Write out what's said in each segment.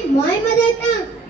my mother tongue.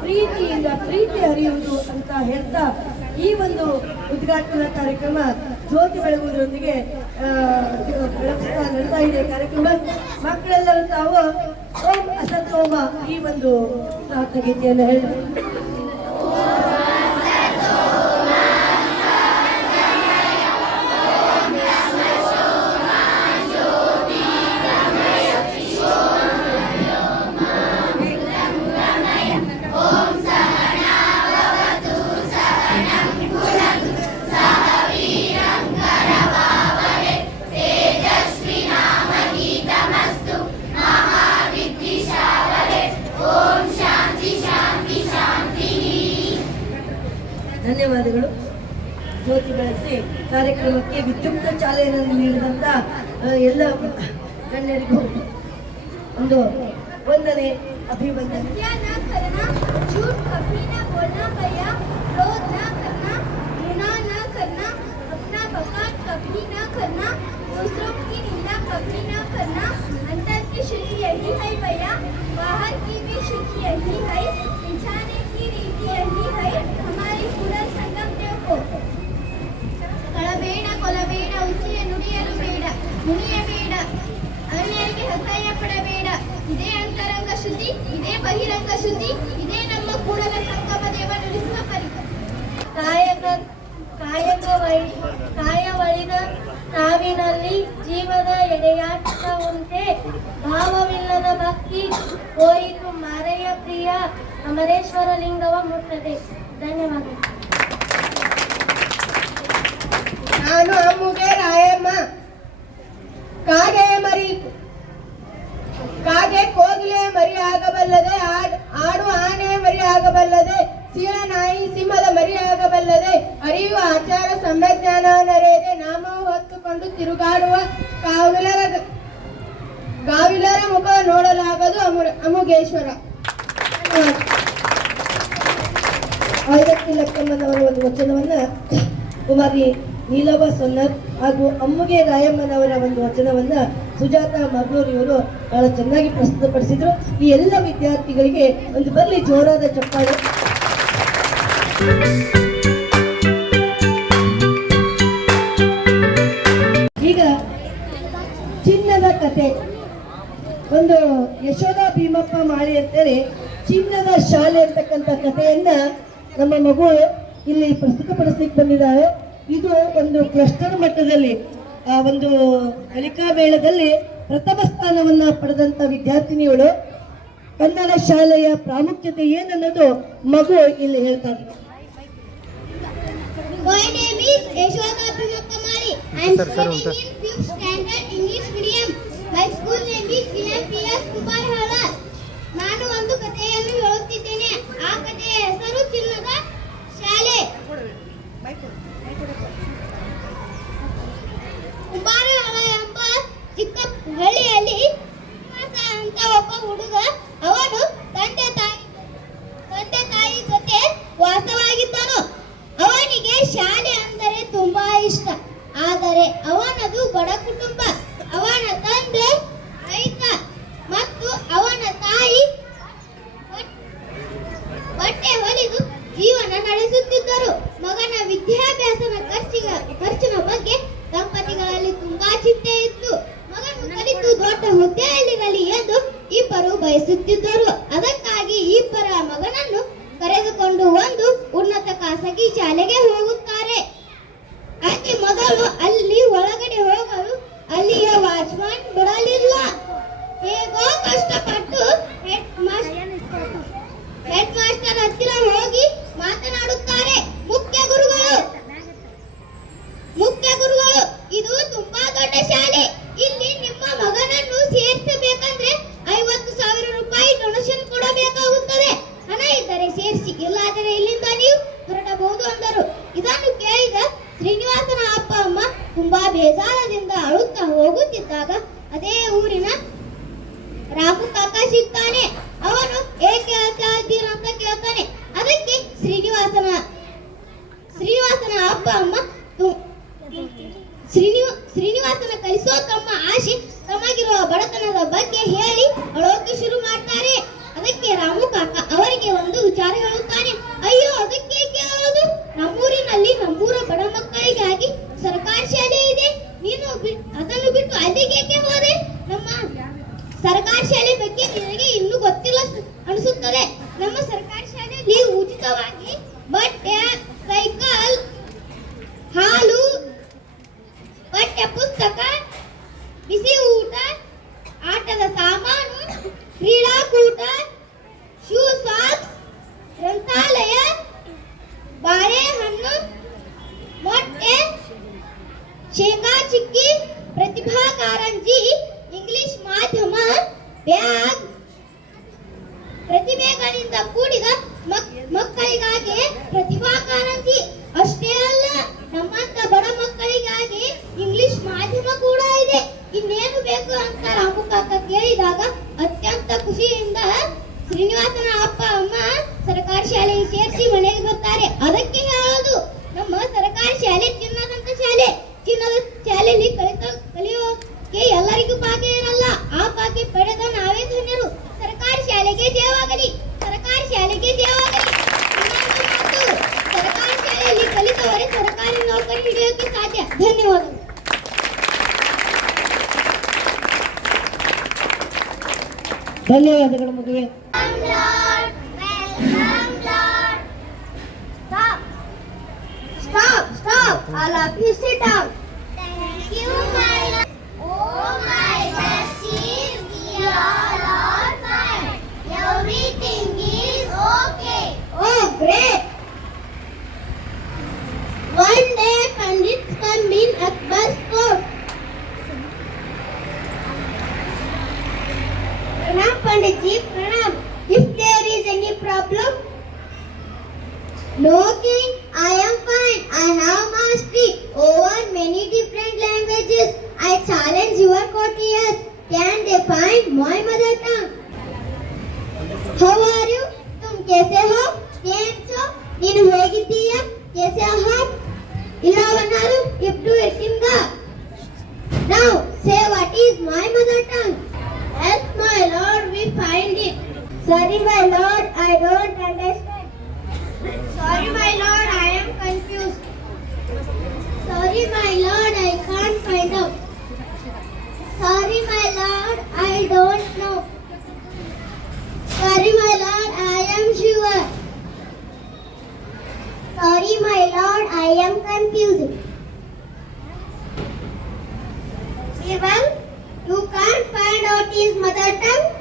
ಪ್ರೀತಿಯಿಂದ ಪ್ರೀತಿ ಹರಿಯುವುದು ಅಂತ ಹೇಳ್ತಾ ಈ ಒಂದು ಉದ್ಘಾಟನಾ ಕಾರ್ಯಕ್ರಮ ಜ್ಯೋತಿ ಬೆಳಗುವುದರೊಂದಿಗೆ ನಡೀತಾ ಇದೆ ಕಾರ್ಯಕ್ರಮ. ಮಕ್ಕಳೆಲ್ಲರೂ ತಾವು ಓಂ ಅಸತೋಮ ಈ ಒಂದು ಗೀತೆಯನ್ನು ಹೇಳಿ ಪ್ರೇರಣೆಯನ್ನು ನೀಡಿದಂಥ ಎಲ್ಲ ಗಣ್ಯರಿಗೂ ಒಂದು ವಂದನೆ ಅಭಿವಂದನೆ Thank you. ಬೇಡ ಕೊಲಬೇಡ ಉಚಿಯ ನುಡಿಯಲು ಬೇಡ ಮುನಿಯಬೇಡ ಅನ್ಯರಿಗೆ ಅಸಹ್ಯ ಪಡಬೇಡ. ಇದೇ ಅಂತರಂಗ ಶುದ್ಧಿ, ಇದೇ ಬಹಿರಂಗ ಶುದ್ಧಿ, ಇದೇ ನಮ್ಮ ಕೂಡಲ ಸಂಗಮ ದೇವ ನುಡಿಸುವ ಪರಿಕರ್ ಕಾಯಕ ಕಾಯಕ ವೈ ಕಾಯವಳಿನ ಸಾವಿನಲ್ಲಿ ಜೀವದ ಎಡೆಯಾಟ ಉಂಟೆ ಭಾವವಿಲ್ಲದ ಭಕ್ತಿ ಹೋಯಿತು ಮಾರೆಯ ಪ್ರಿಯ ಅಮರೇಶ್ವರ ಲಿಂಗವ ಮುಟ್ಟದೆ. ಧನ್ಯವಾದಗಳು. ನಾನು ಅಮ್ಮುಗೆ ರಾಯಮ್ಮ. ಕಾಗೆ ಮರಿ ಕಾಗೆ ಕೋಗಿಲೆ ಮರಿ ಆಗಬಲ್ಲದೆ ಆಡ್- ಆನೆ ಮರಿ ಆಗಬಲ್ಲದೆ ಸೀಳ ನಾಯಿ ಸಿಂಹದ ಮರಿ ಆಗಬಲ್ಲದೆ ಅರಿಯುವ ಆಚಾರ ಸಂಜ್ಞಾನ ನರೆಯದೆ ನಾಮವು ಹೊತ್ತುಕೊಂಡು ತಿರುಗಾಡುವ ಕಾವಿಲರ ಗಾವಿಲರ ಮುಖ ನೋಡಲಾಗದು ಅಮು ಅಮುಗೇಶ್ವರ. ಐದಕ್ಕೆ ಲಕ್ಕಮ್ಮನವರ ಒಂದು ವಚನವನ್ನ ಕುಮಾರಿ ನೀಲವ ಸೊನ್ನರ್ ಹಾಗೂ ಅಮ್ಮುಗೆ ರಾಯಮ್ಮನವರ ಒಂದು ವಚನವನ್ನ ಸುಜಾತ ಮಗೂರಿಯವರು ಬಹಳ ಚೆನ್ನಾಗಿ ಪ್ರಸ್ತುತಪಡಿಸಿದ್ರು. ಈ ಎಲ್ಲ ವಿದ್ಯಾರ್ಥಿಗಳಿಗೆ ಒಂದು ಬರಲಿ ಜೋರಾದ ಚಪ್ಪಾಳೆ. ಈಗ ಚಿನ್ನದ ಕತೆ. ಒಂದು ಯಶೋಧ ಭೀಮಪ್ಪ ಮಾಳಿ ಅಂತೇಳಿ ಚಿನ್ನದ ಶಾಲೆ ಅಂತಕ್ಕಂಥ ಕಥೆಯನ್ನ ನಮ್ಮ ಮಗು ಇಲ್ಲಿ ಪ್ರಸ್ತುತಪಡಿಸ್ಲಿಕ್ಕೆ ಬಂದಿದ್ದಾರೆ ಇದು ಒಂದು ಕ್ಲಸ್ಟರ್ ಮಟ್ಟದಲ್ಲಿ ಆ ಒಂದು ಕಲಿಕಾ ಮೇಳದಲ್ಲಿ ಪ್ರಥಮ ಸ್ಥಾನವನ್ನ ಪಡೆದಂತ ವಿದ್ಯಾರ್ಥಿನಿಯಳು ಕನ್ನಡ ಶಾಲೆಯ ಪ್ರಾಮುಖ್ಯತೆ ಏನನ್ನೋದು ಮಗು ಇಲ್ಲಿ ಹೇಳ್ತಾರೆ My name is Yashoda Bhimakamari. I am studying in fifth standard English medium. My school name is William P.S. ಕುಮಾರಹಳ್ಳ ನಾನು ಒಂದು ಕಥೆಯನ್ನು ಹೇಳುತ್ತಿದ್ದೇನೆ ಆ ಕಥೆಯ ಹೆಸರು ಚಿನ್ನದ ಶಾಲೆ ಕುಮಾರಹಳ್ಳ ಎಂಬ ಚಿಕ್ಕ ಹಳ್ಳಿಯಲ್ಲಿ ಶ್ರೀನಿವಾಸ ಅಂತ ಒಬ್ಬ ಹುಡುಗ ಅವನು ತಂದೆ ತಾಯಿ ತಂದೆ ತಾಯಿ ಜೊತೆ ವಾಸವಾಗಿದ್ದನು ಅವನಿಗೆ ಶಾಲೆ ಅಂದರೆ ತುಂಬಾ ಇಷ್ಟ. ಆದರೆ ಅವನದು ಬಡ ಕುಟುಂಬ No king, I am fine. I have mastery over many different languages. I challenge your courtiers. Can they find my mother tongue? How are you? तुम कैसे हो? केम छो? ನೀನು ಹೇಗಿದ್ದೀಯ? कैसे हो? ಇಲ್ಲವನಾರು ಇಬ್ಡು ಇರ್ಕಿಂಗ. Now say what is my mother tongue? Yes, my lord, we find it. Sorry, my lord, I don't understand. Sorry, my lord, I am confused. Sorry, my lord, I can't find out. Sorry, my lord, I don't know. Sorry, my lord, I am sure. Sorry, my lord, I am confused. Even you can't find out his mother tongue.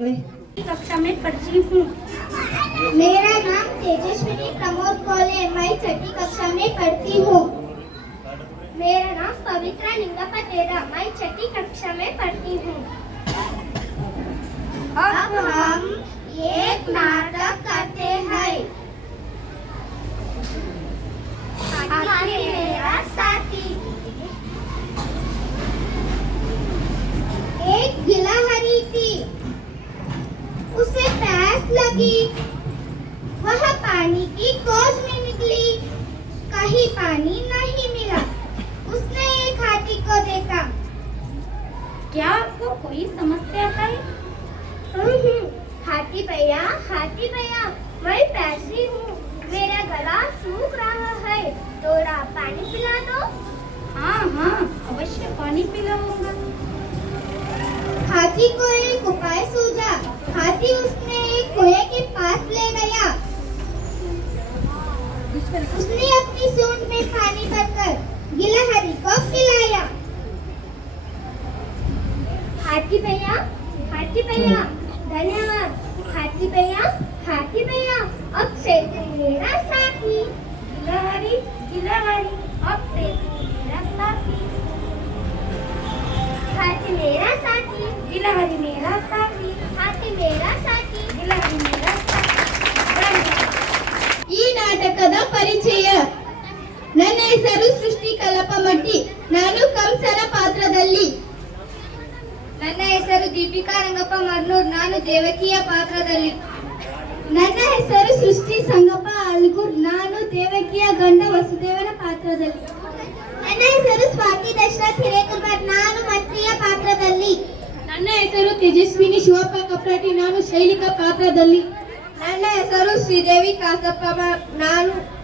अपनी कक्षा में पढ़ती हूँ। मेरा नाम तेजस्वी Pramod college है। मैं छठी कक्षा में पढ़ती हूँ। पानी नहीं मिला। उसने एक हाथी को देखा। क्या आपको कोई समस्या है? हम्म, हाथी भैया हाथी भैया मैं प्यासी हूँ। मेरा गला सूख रहा है। थोड़ा पानी पिला दो। हाँ हाँ अवश्य पानी पिलाऊँगा। हाथी को एक उपाय सूझा। हाथी उसने एक कुएँ के पास ले गया। उसने अपनी सूंड में पानी भरकर गिलहरी को पिलाया। हाथी भैया हाथी भैया, धन्यवाद। हाथी भैया हाथी भैया, अब से मेरा साथी। गिलहरी गिलहरी अब से मेरा साथी। हाथी मेरा साथी गिलहरी मेरा साथी। ಹೆಸರು ಸೃಷ್ಟಿ ಕಲಪಮಟ್ಟಿ ನಾನು ಕಂಸನ ಪಾತ್ರದಲ್ಲಿ. ನನ್ನ ಹೆಸರು ದೀಪಿಕಾ ರಂಗಪ್ಪ ಮರ್ನೂರ್. ನಾನು ದೇವಕಿಯ ಪಾತ್ರದಲ್ಲಿ. ನನ್ನ ಹೆಸರು ಸೃಷ್ಟಿ ಸಂಗಪ್ಪ ಅಲ್ಗೂರ್. ನಾನು ದೇವಕಿಯ ಗಂಡ ವಸುದೇವನ ಪಾತ್ರದಲ್ಲಿ. ನನ್ನ ಹೆಸರು ಸ್ವಾತಿ ದಶರಥ್ ಹಿರೇಕುಮಾರ್. ನಾನು ಮಂತ್ರಿಯ ಪಾತ್ರದಲ್ಲಿ. ನನ್ನ ಹೆಸರು ತೇಜಸ್ವಿನಿ ಶಿವಪ್ಪ ಕಪ್ರಾಟಿ. ನಾನು ಶೈಲಿಕ ಪಾತ್ರದಲ್ಲಿ. ನನ್ನ ಹೆಸರು ಶ್ರೀದೇವಿ ಕಾಸಪ್ಪ. ನಾನು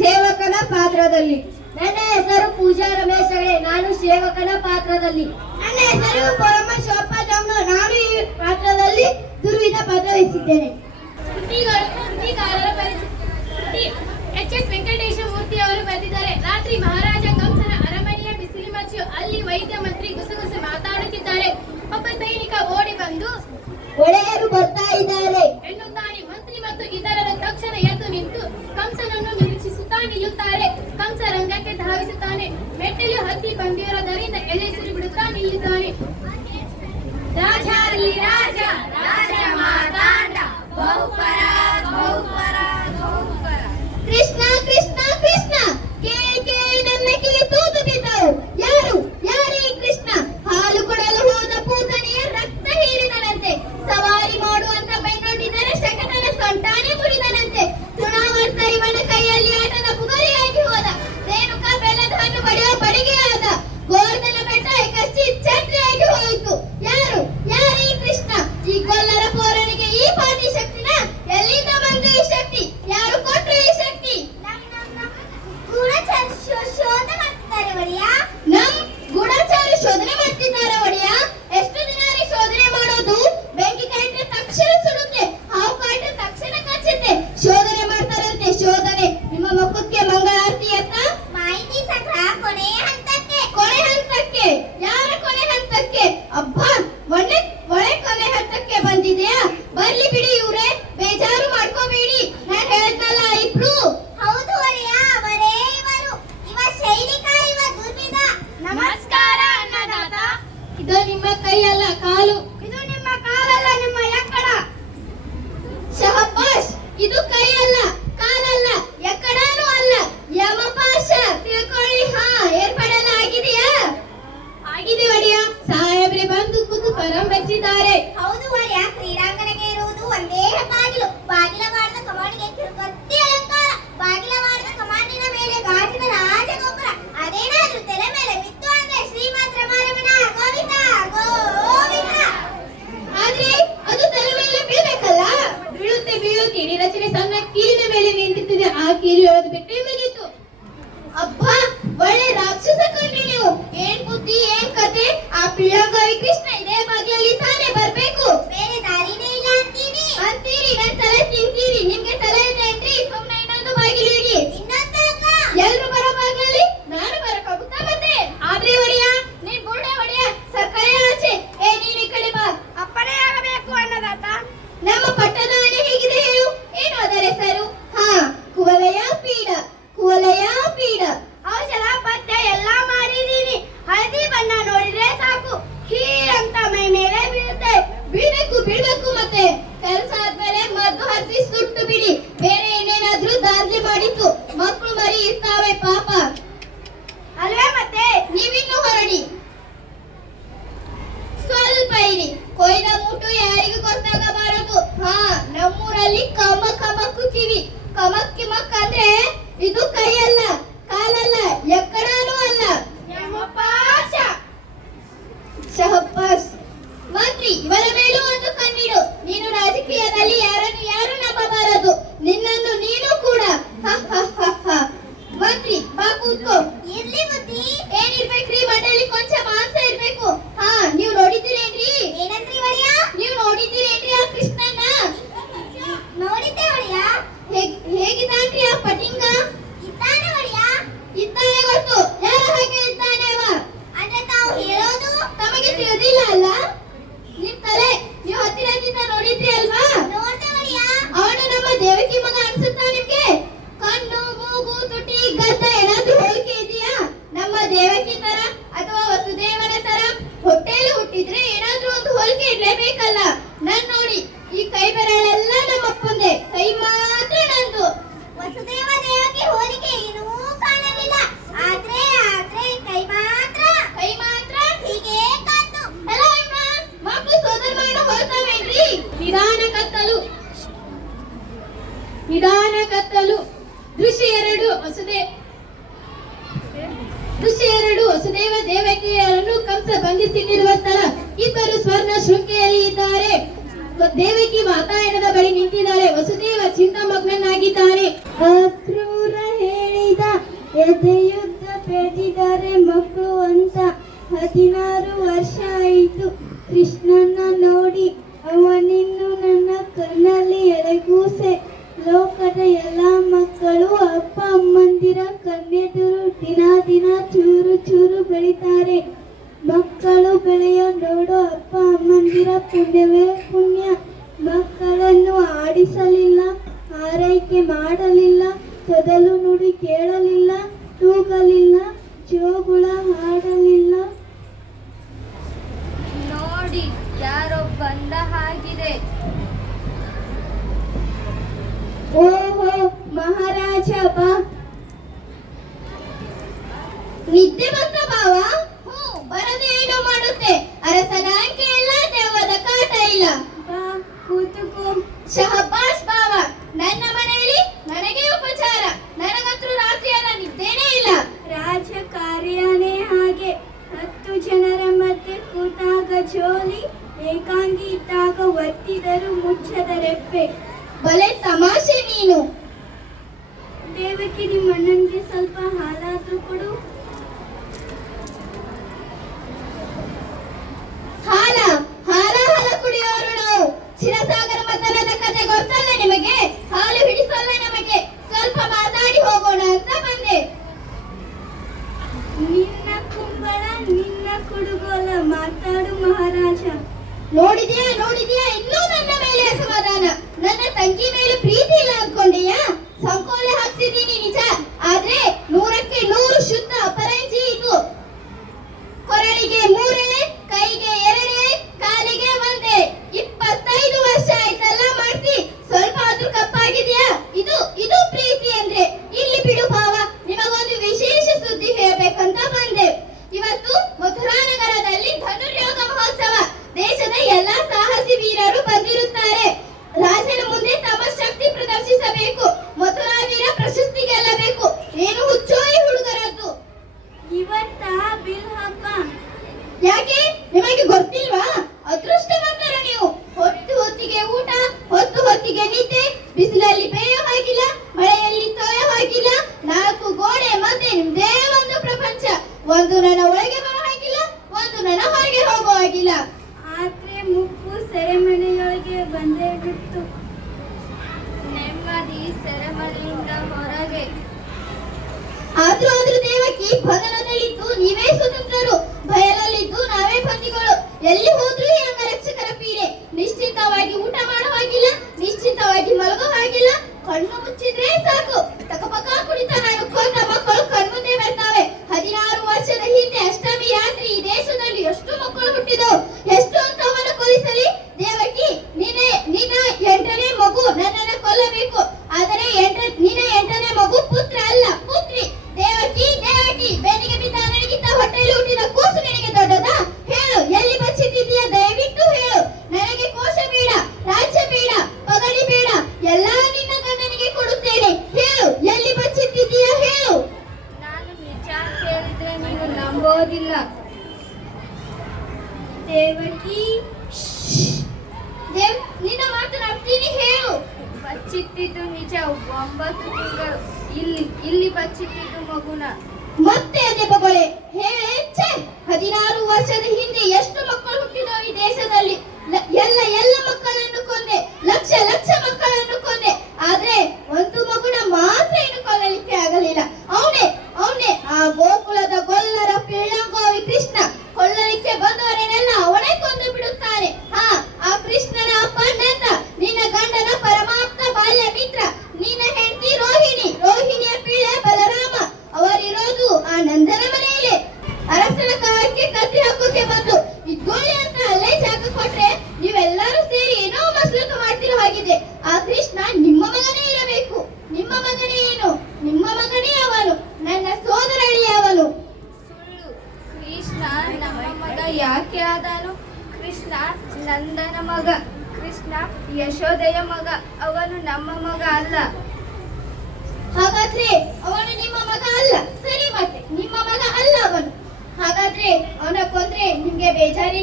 ಸೇವಕನ ಪಾತ್ರದಲ್ಲಿ. ನನ್ನ ಹೆಸರು ಪೂಜಾ ರಮೇಶ್ ಹೆಗಡೆ ನಾನು ಸೇವಕನ ಪಾತ್ರದಲ್ಲಿ. ನನ್ನ ಹೆಸರು ಪರಮ ಶೋಪ ನಾನು ಈ ಪಾತ್ರದಲ್ಲಿ ದುರ್ವಿನ ಪಾತ್ರ ವಹಿಸಿದ್ದೇನೆ ಎಚ್ ಎಸ್ ವೆಂಕಟೇಶ ಮೂರ್ತಿ ಅವರು ಬರೆದಿದ್ದಾರೆ ರಾತ್ರಿ ಮಹಾರಾಜ ಕಂಸನ ಅರಮನೆಯ ಬಿಸಿಲು ಮಚ್ಚು ಅಲ್ಲಿ ವೈದ್ಯ ಮಂತ್ರಿ ಗುಸಗುಸು ಮಾತಾಡುತ್ತಿದ್ದಾರೆ. ಒಬ್ಬ ಸೈನಿಕ ಓಡಿ ಬಂದು ಒಡೆಯರು ಬರ್ತಾ ಇದ್ದಾರೆ. para ಪಾತ್ರಿ ಬಾಪುಕೋ ಇರ್ಲಿ ಬುದ್ಧಿ ಏನಿರ್ಬೇಕ್ರಿ ಮನೆಯಲ್ಲಿ ಕೊಂಚ ಮಾಂಸ ನಿಧಾನ ಕತ್ತಲು. ದೃಶ್ಯ ಎರಡು, ವಸುದೇ. ಋಷಿ ಎರಡು, ವಸುದೇವ ದೇವಕಿಯರನ್ನು ಕಂಸ ಬಂಧಿಸಿಟ್ಟಿರುವ ಸ್ಥಳ. ಇಬ್ಬರು ಸ್ವರ್ಣ ಶೃಂಖೆಯಲ್ಲಿ ಇದ್ದಾರೆ. ದೇವಕಿ ವಾತಾಯನದ ಬಳಿ ನಿಂತಿದ್ದಾರೆ ವಸುದೇವ ಚಿಂತಾಮಗ್ನಾಗಿದ್ದಾರೆ ಅಕ್ರೂರ ಹೇಳಿದ ಎದೆಯುದ್ಧ ಬೆಳೆದಿದ್ದಾರೆ ಮಕ್ಕಳು ಅಂತ ಹದಿನಾರು ವರ್ಷ ಆಯಿತು. ಕೃಷ್ಣನ ನೋಡಿ, ಅವನಿನ್ನು ನನ್ನ ಕಣ್ಣಲ್ಲಿ ಎಳೆಗೂಸೆ. ಲೋಕದ ಎಲ್ಲ ಮಕ್ಕಳು ಅಪ್ಪ ಅಮ್ಮಂದಿರ ಕಣ್ಣೆದುರು ದಿನ ದಿನ ಚೂರು ಚೂರು ಬೆಳೀತಾರೆ. ಮಕ್ಕಳು ಬೆಳೆಯ ನೋಡು ಅಪ್ಪ ಅಮ್ಮಂದಿರ ಪುಣ್ಯವೇ ಪುಣ್ಯ. ಮಕ್ಕಳನ್ನು ಆಡಿಸಲಿಲ್ಲ, ಆರೈಕೆ ಮಾಡಲಿಲ್ಲ, ತೊದಲು ನುಡಿ ಕೇಳಲಿಲ್ಲ, ತೂಗಲಿಲ್ಲ, ಜೋಗುಳ ಹಾಡಲಿಲ್ಲ. ಓಹೋ ಮಹಾರಾಜ ಬಾ. ನಿದ್ದೆ ಬಂತ ಬಾವ ಹ್ಞೂ ಬರದೆ ಏನೋ ಮಾಡುತ್ತೆ. ಅರಸನ ಆಯ್ಕೆ ದೇವದ ದೆವ್ವದ ಕಾಟ ಇಲ್ಲ. ಬಾ, ಕೂತುಕೋ. ಶಹಬಾಸ್ ಬಾವ, ನನ್ನ ಮನೆಯಲ್ಲಿ ನನಗೆ ಉಪಚಾರ. ನನಗತ್ರ ರಾತ್ರಿ ಅಲ್ಲ ನಿದ್ದೇನೇ ಇಲ್ಲ. ರಾಜ ಕಾರ್ಯನೇ ಹಾಗೆ. ಹತ್ತು ಜನರ ಮಧ್ಯೆ ಕೂತಾಗ ಜೋಲಿ ಏಕಾಂಗಿ ಇದ್ದಾಗ ಒತ್ತಿದರೂ ಮುಚ್ಚದ ರೆಪ್ಪೆ. ಬಲೆ ತಮಾಷೆ ನೀನು. ದೇವಕ್ಕೆ ನಿಮ್ಮ ಅಣ್ಣನಿಗೆ ಸ್ವಲ್ಪ ಹಾಲಾದ್ರೂ ಕೊಡು.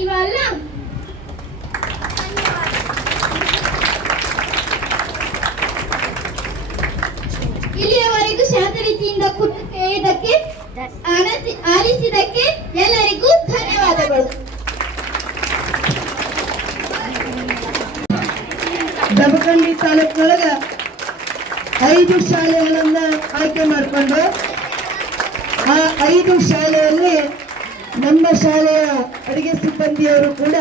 ಇಲ್ವಲ್ಲ ಇಲ್ಲಿಯವರೆಗೂ ಶಾಂತ ರೀತಿಯಿಂದ ಕೇಳಿದಕ್ಕೆ ಆಲಿಸಿದಕ್ಕೆ ಎಲ್ಲರಿಗೂ ಧನ್ಯವಾದಗಳು. ದಬಕಂಡಿ ತಾಲೂಕಿನೊಳಗ ಐದು ಶಾಲೆಗಳನ್ನ ಆಯ್ಕೆ ಮಾಡಿಕೊಂಡು, ಆ ಐದು ಶಾಲೆಯಲ್ಲಿ ನಮ್ಮ ಶಾಲೆಯ ಅಡಿಗೆ ಸಿಬ್ಬಂದಿಯವರು ಕೂಡ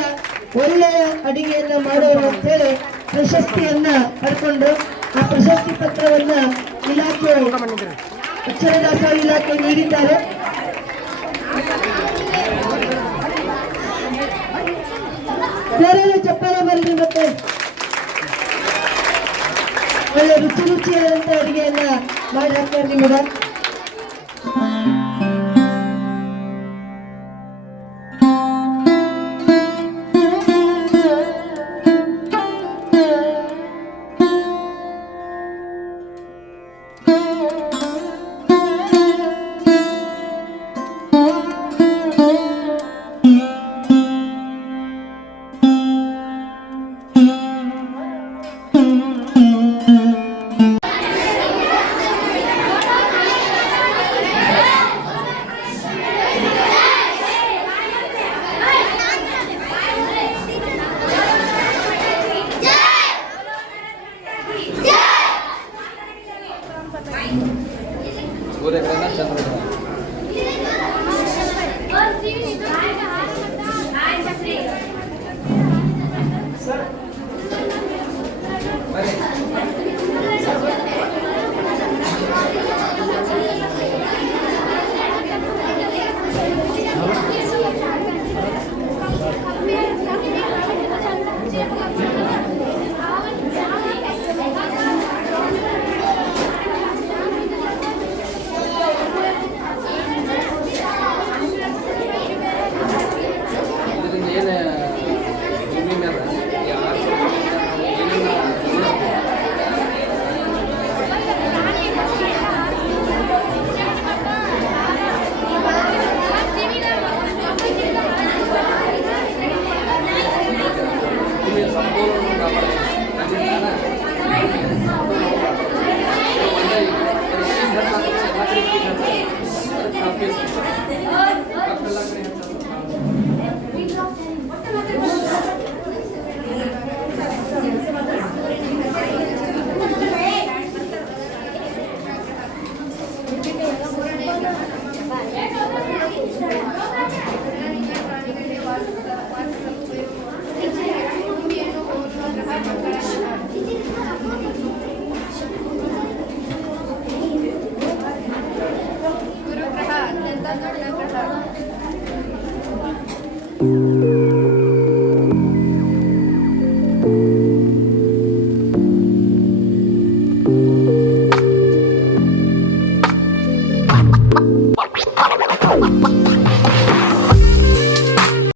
ಒಳ್ಳೆಯ ಅಡಿಗೆಯನ್ನ ಮಾಡೋರು ಅಂತ ಹೇಳಿ ಪ್ರಶಸ್ತಿಯನ್ನ ಪಡ್ಕೊಂಡು ಆ ಪ್ರಶಸ್ತಿ ಪತ್ರವನ್ನ ಇಲಾಖೆ ಅಕ್ಷರ ದಾಸೋಹ ಇಲಾಖೆ ನೀಡಿದ್ದಾರೆ. ಚಪ್ಪಲ ಬರಲಿ ಮತ್ತೆ. ಒಳ್ಳೆ ರುಚಿ ರುಚಿಯಾದಂತ ಅಡಿಗೆಯನ್ನ ಮಾಡಿ ಹಾಕ್ತಾರೆ ನಿಮಗೆ